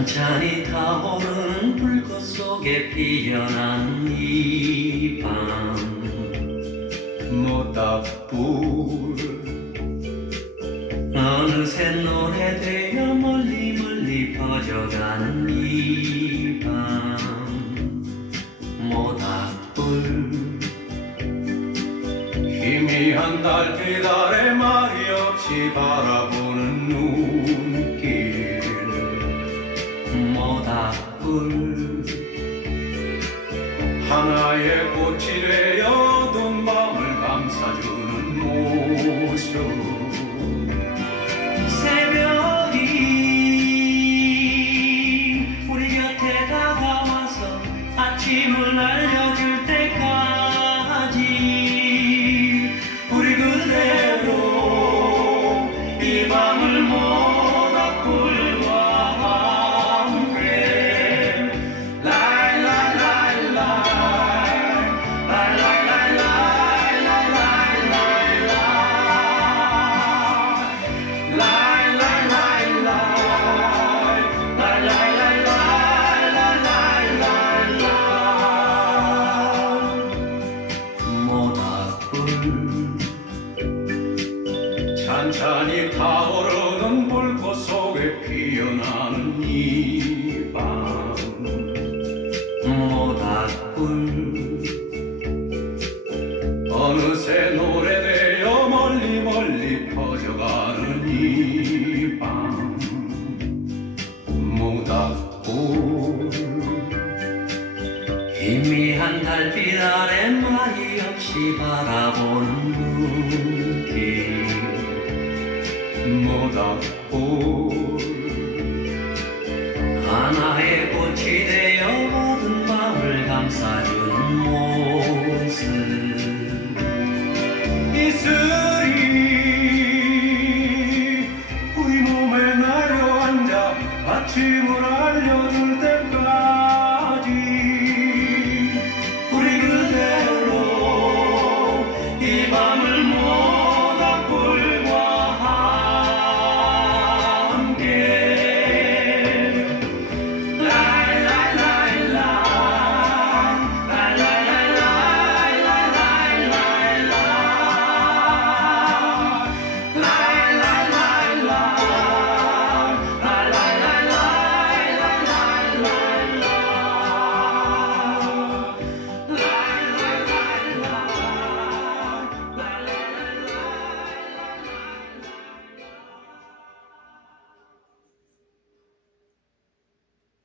찬찬히 타오르는 불꽃 속에 피어난 이 밤 모닥불 어느새 노래되어 멀리 멀리 퍼져가는 이 밤 모닥불 희미한 달빛 아래 말이 없이 바라보는 눈길 모닥불 하나의 꽃이 되어 어두운 밤을 감싸주는 모습 새벽이 우리 곁에 다가와서 아침을 알려줄 때까지 우리 그대로 이 밤을 모닥불과 함께 찬찬히 타오르는 불꽃 속에 피어나는 이 밤 모닥불 어느새 노래되어 멀리 멀리 퍼져가는 이 밤 모닥불 희미한 달빛 아래 말이 없이 바라보는 눈길 모닥불 하나의 꽃이 되어 모든 밤을 감싸주